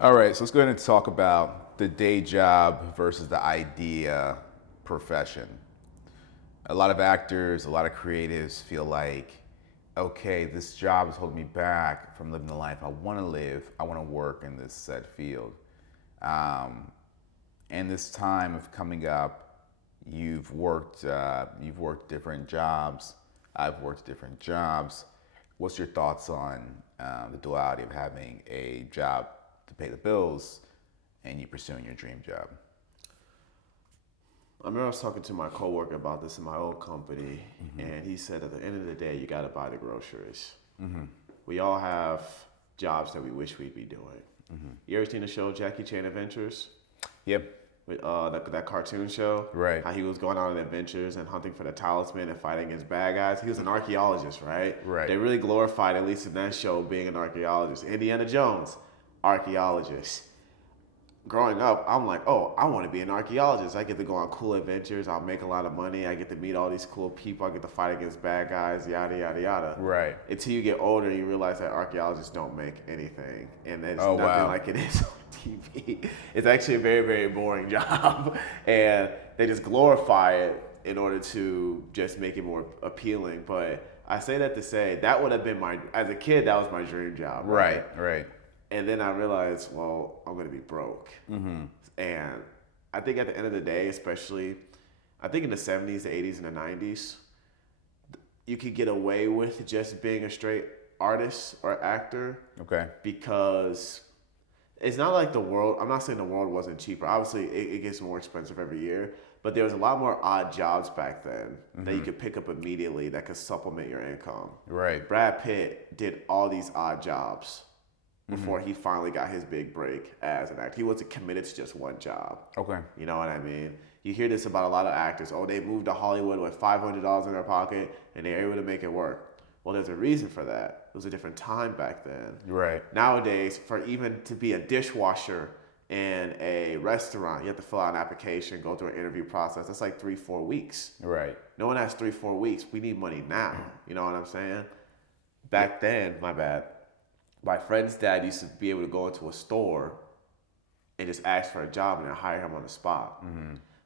All right, so let's go ahead and talk about the day job versus the idea profession. A lot of actors, a lot of creatives feel like, okay, this job is holding me back from living the life I want to live. I want to work in this said field. Um, and this time of coming up, you've worked different jobs. I've worked different jobs. What's your thoughts on the duality of having a job to pay the bills and you pursuing your dream job? I remember I was talking to my coworker about this in my old company, and he said at the end of the day, you got to buy the groceries. We all have jobs that we wish we'd be doing. You ever seen the show Jackie Chan Adventures? Yep. With that cartoon show, Right. how he was going on adventures and hunting for the talisman and fighting against bad guys. He was an archaeologist, right? Right. They really glorified, at least in that show, being an archaeologist. Indiana Jones, archaeologist. Growing up, I'm like, oh, I want to be an archaeologist. I get to go on cool adventures. I'll make a lot of money. I get to meet all these cool people. I get to fight against bad guys, yada, yada, yada. Right. Until you get older, you realize that archaeologists don't make anything. And it's Oh, nothing wow. like it is on TV. It's actually a very, very boring job. And they just glorify it in order to just make it more appealing. But I say that to say, that would have been as a kid, that was my dream job. Right. Right. And then I realized, well, I'm going to be broke. And I think at the end of the day, especially, I think in the 70s, the 80s, and the 90s, you could get away with just being a straight artist or actor Okay. because it's not like the world, I'm not saying the world wasn't cheaper. Obviously, it gets more expensive every year, but there was a lot more odd jobs back then that you could pick up immediately that could supplement your income. Right. Brad Pitt did all these odd jobs before he finally got his big break as an actor. He wasn't committed to just one job. Okay. You know what I mean? You hear this about a lot of actors. Oh, they moved to Hollywood with $500 in their pocket and they're able to make it work. Well, there's a reason for that. It was a different time back then. Right. Nowadays, for even to be a dishwasher in a restaurant, you have to fill out an application, go through an interview process. That's like 3-4 weeks. Right. No one has 3-4 weeks. We need money now. You know what I'm saying? Back then, my bad. My friend's dad used to be able to go into a store and just ask for a job and then hire him on the spot.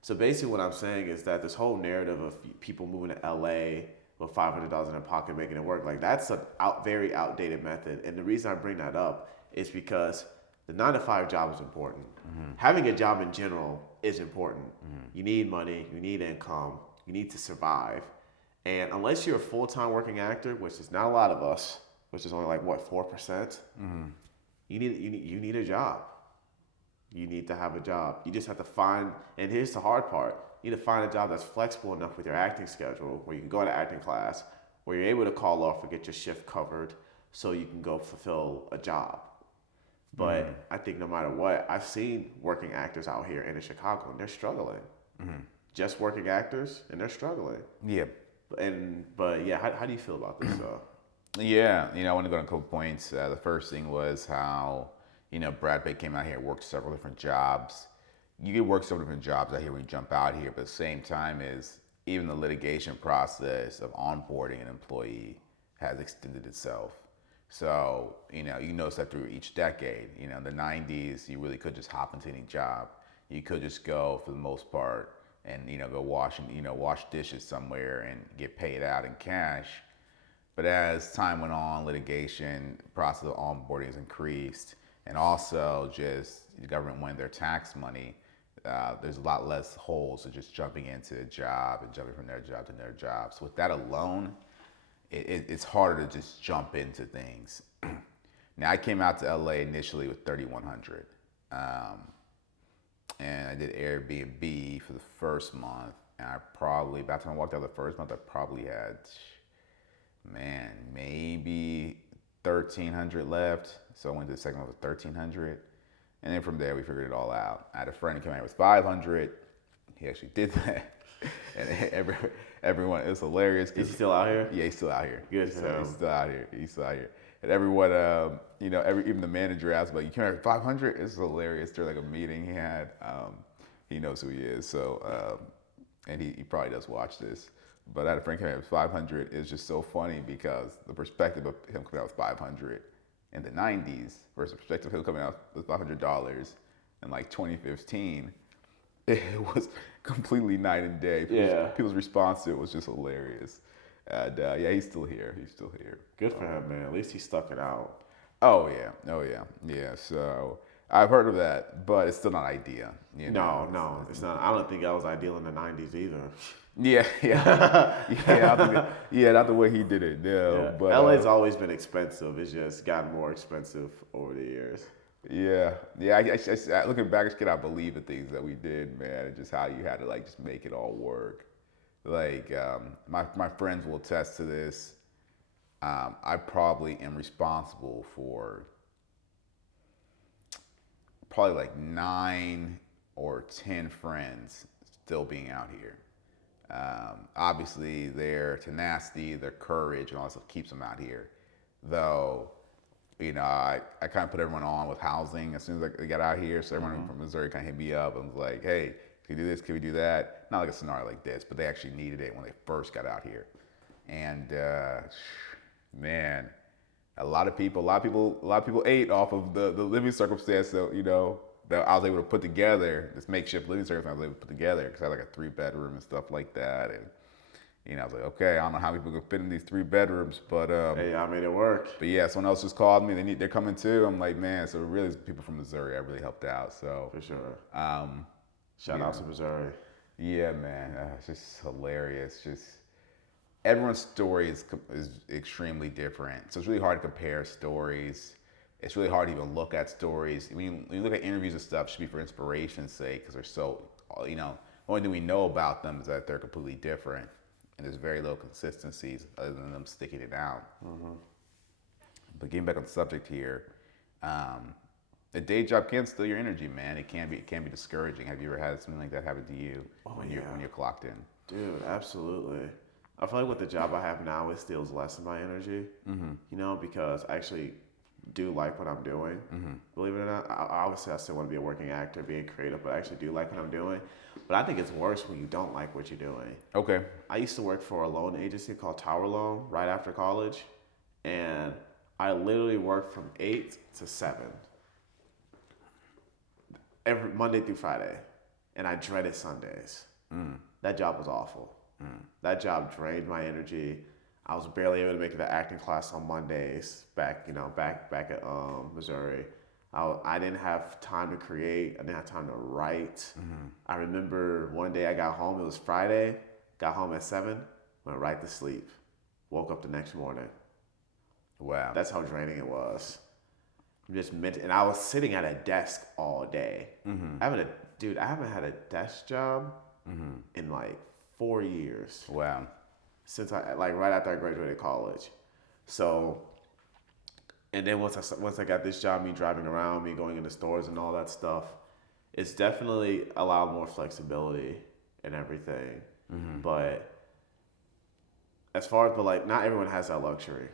So basically what I'm saying is that this whole narrative of people moving to LA with $500 in their pocket making it work, like that's a very outdated method. And the reason I bring that up is because the 9-to-5 job is important. Having a job in general is important. You need money, you need income, you need to survive. And unless you're a full-time working actor, which is not a lot of us, which is only like what 4%. You need a job. You need to have a job. You just have to find. And here's the hard part: you need to find a job that's flexible enough with your acting schedule, where you can go to acting class, where you're able to call off or get your shift covered, so you can go fulfill a job. But I think no matter what, I've seen working actors out here in Chicago, and they're struggling. Just working actors, and they're struggling. Yeah. But yeah, how do you feel about this? Yeah. I want to go on a couple points. The first thing was how, Brad Pitt came out here, worked several different jobs. You can work several different jobs out here when you jump out here, but at the same time is even the litigation process of onboarding an employee has extended itself. So, you notice that through each decade, the 90s, you really could just hop into any job. You could just go for the most part and, go wash dishes somewhere and get paid out in cash. But as time went on, litigation, process of onboarding has increased, and also just the government wanting their tax money. There's a lot less holes of just jumping into a job and jumping from their job to their job. So with that alone, it's harder to just jump into things. Now I came out to LA initially with $3,100, and I did Airbnb for the first month. And by the time I walked out the first month, I probably had, maybe 1,300 left. So I went to the second one with 1,300. And then from there, we figured it all out. I had a friend who came out with 500. He actually did that. And everyone, it was hilarious. Is he still out here? Yeah, he's still out here. Good. He's still out here. And everyone, even the manager asked, like, you came out with 500? It's hilarious. During like a meeting he had, he knows who he is. So, and he probably does watch this. But I had a friend come out with 500. It's just so funny because the perspective of him coming out with 500 in the 90s versus Perspective Hill coming out with $100 in like 2015. It was completely night and day. Yeah. People's response to it was just hilarious. And yeah, he's still here. He's still here. Good for him, man. At least he stuck it out. Oh yeah, oh yeah, yeah. So I've heard of that, but it's still not ideal. You know? No, it's not. I don't think that was ideal in the '90s either. Yeah, yeah, yeah. I think yeah, not the way he did it. No, Yeah. but LA's always been expensive. It's just gotten more expensive over the years. yeah, yeah. Looking back, I just cannot believe the things that we did, man, and just how you had to like just make it all work. Like my friends will attest to this. I probably am responsible for probably like 9 or 10 friends still being out here. Obviously, their tenacity, their courage, and all that stuff keeps them out here. Though, I kind of put everyone on with housing as soon as I got out here. So everyone from Missouri kind of hit me up and was like, hey, can we do this? Can we do that? Not like a scenario like this, but they actually needed it when they first got out here. And man, a lot of people ate off of the living circumstance that I was able to put together, this makeshift living circumstance I was able to put together, because I had like a 3 bedroom and stuff like that. And I was like, okay, I don't know how people can fit in these 3 bedrooms, but Hey, I made it work. but yeah, someone else just called me. They're coming too. I'm like, man. So really, people from Missouri, I really helped out. So For sure. um, Shout out to Missouri. yeah, man, it's just hilarious. Just everyone's story is extremely different, so it's really hard to compare stories. It's really hard to even look at stories. When you look at interviews and stuff, it should be for inspiration's sake, because they're so, the only thing we know about them is that they're completely different, and there's very little consistencies other than them sticking it out. But getting back on the subject here, a day job can steal your energy, man. It can be discouraging. Have you ever had something like that happen to you when you're clocked in? Dude, absolutely. I feel like with the job I have now, it steals less of my energy. Because I actually do like what I'm doing. Believe it or not, obviously I still want to be a working actor, being creative, but I actually do like what I'm doing. But I think it's worse when you don't like what you're doing. Okay. I used to work for a loan agency called Tower Loan right after college, and I literally worked from 8 to 7 every Monday through Friday, and I dreaded Sundays. That job was awful. That job drained my energy. I was barely able to make it to acting class on Mondays back at Missouri. I didn't have time to create. I didn't have time to write. I remember one day I got home. It was Friday. Got home at 7. Went right to sleep. Woke up the next morning. Wow. That's how draining it was. And I was sitting at a desk all day. I haven't had a desk job in like 4 years. Wow. Since right after I graduated college. So, and then once I got this job, me driving around, me going into stores and all that stuff, it's definitely allowed more flexibility and everything. But not everyone has that luxury.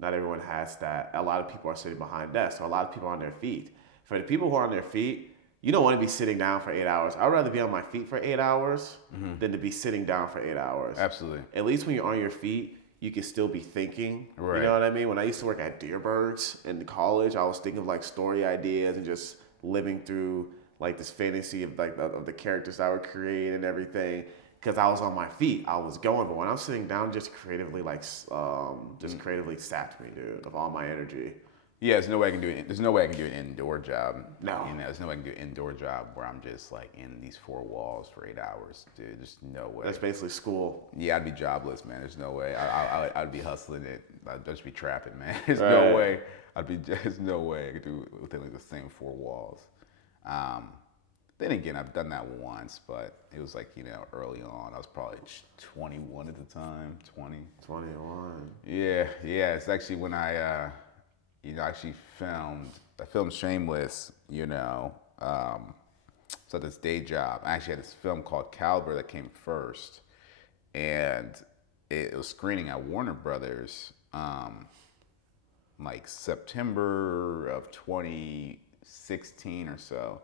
Not everyone has that. A lot of people are sitting behind desks, or a lot of people are on their feet. For the people who are on their feet, you don't want to be sitting down for 8 hours. I'd rather be on my feet for 8 hours than to be sitting down for 8 hours. Absolutely. At least when you're on your feet, you can still be thinking. Right. You know what I mean? When I used to work at Deerbergs in college, I was thinking of like story ideas and just living through like this fantasy of like of the characters I would create and everything. Because I was on my feet, I was going. But when I'm sitting down, just creatively creatively sapped me, dude, of all my energy. Yeah, there's no way I can do it. There's no way I can do an indoor job. No. There's no way I can do an indoor job where I'm just like in these 4 walls for 8 hours, dude. There's no way. That's basically school. Yeah, I'd be jobless, man. There's no way. I'd be hustling it. I'd just be trapping, man. There's no way. There's no way I could do it within like the same 4 walls. Then again, I've done that once, but it was like, early on. I was probably 21 at the time, 20. 21. Yeah. It's actually when I filmed Shameless, so this day job. I actually had this film called Caliber that came first, and it was screening at Warner Brothers, like September of 2016 or so.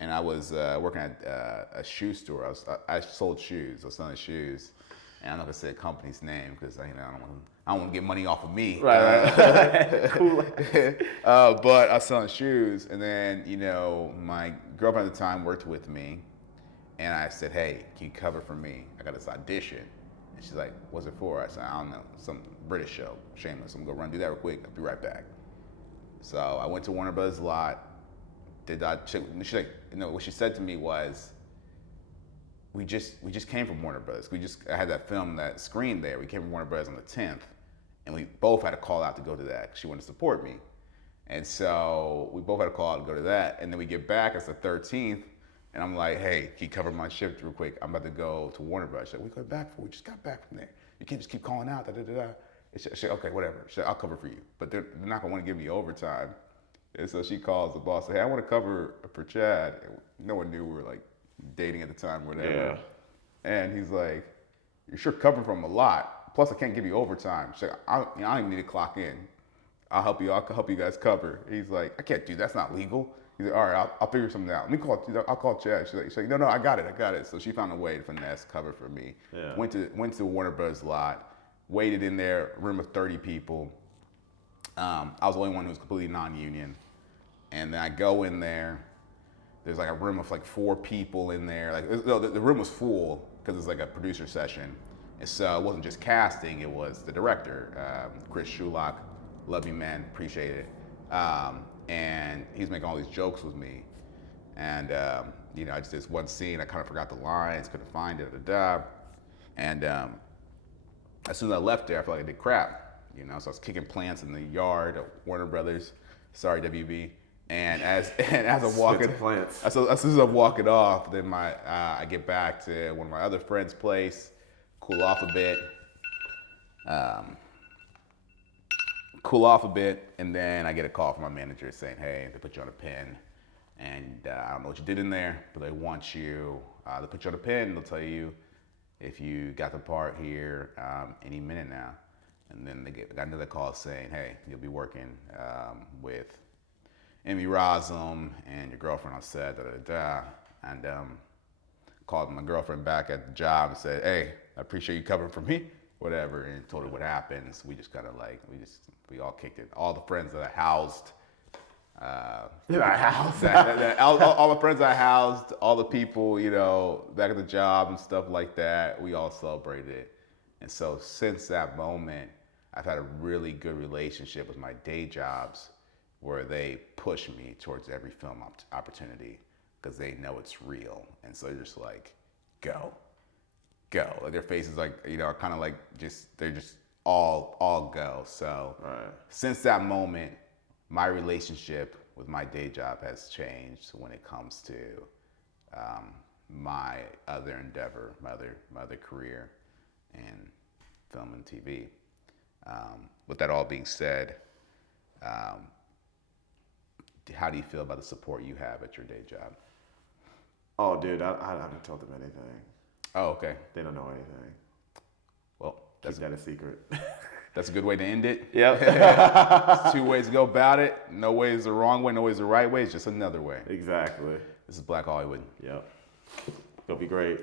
And I was working at a shoe store. I sold shoes. I was selling shoes. And I'm not gonna say the company's name because I don't want I don't want to get money off of me. Right. Cool. But I was selling shoes, and then my girlfriend at the time worked with me, and I said, "Hey, can you cover for me? I got this audition." And she's like, "What's it for?" I said, "I don't know, some British show, Shameless. I'm gonna go run do that real quick. I'll be right back." So I went to Warner Brothers lot. Did that? She's like, what she said to me was, we just came from Warner Brothers. I had that film that screened there. We came from Warner Brothers on the 10th, and we both had to call out to go to that. She wanted to support me, and so we both had to call out to go to that. And then we get back. It's the 13th, and I'm like, "Hey, can you cover my shift real quick? I'm about to go to Warner Brothers." She's like, "We got back for? We just got back from there. You can't just keep calling out." Da da da da. She's like, "Okay, whatever." She's like, "I'll cover for you, but they're not gonna want to give me overtime." And so she calls the boss, "Hey, I want to cover for Chad." And no one knew we were like dating at the time or whatever. Yeah. And he's like, "You're sure covering from a lot. Plus, I can't give you overtime." She's like, I don't even need to clock in. I'll help you. I'll help you guys cover." He's like, "I can't do that. That's not legal." He's like, "All right, I'll figure something out. Let me call. I'll call Chad." She's like, "No, I got it. So she found a way to finesse cover for me. Yeah. Went to Warner Bros. Lot, waited in there, room of 30 people. I was the only one who was completely non-union. And then I go in there. There's like a room of like 4 people in there. The room was full because it's like a producer session. And so it wasn't just casting, it was the director, Chris Shulock. Love you, man. Appreciate it. And he's making all these jokes with me. And, I just did this one scene. I kind of forgot the lines, couldn't find it. And as soon as I left there, I felt like I did crap. So I was kicking plants in the yard at Warner Brothers. Sorry, WB. And as I'm walking, as soon as I'm walking off, then I get back to one of my other friends' place, cool off a bit, and then I get a call from my manager saying, "Hey, they put you on a pin, and I don't know what you did in there, but they want you. They put you on a pin. They'll tell you if you got the part here any minute now." And then got another call saying, "Hey, you'll be working with Emmy Rossum and your girlfriend on set, And called my girlfriend back at the job and said, "Hey, I appreciate you covering for me," whatever, and told her what happened. So we just kind of we all kicked it. All the friends that I housed, all the friends I housed, all the people, back at the job and stuff like that, we all celebrated it. And so since that moment, I've had a really good relationship with my day jobs, where they push me towards every film opportunity because they know it's real. And so they're just like, go. Like their faces are kind of like they're just all go. So Since that moment, my relationship with my day job has changed when it comes to my other endeavor, my other career in film and TV. With that all being said, how do you feel about the support you have at your day job? Oh, dude, I haven't told them anything. Oh, okay. They don't know anything. Well, keep that a secret. That's a good way to end it. Yep. There's 2 ways to go about it. No way is the wrong way, no way is the right way. It's just another way. Exactly. This is Black Hollywood. Yep. It'll be great.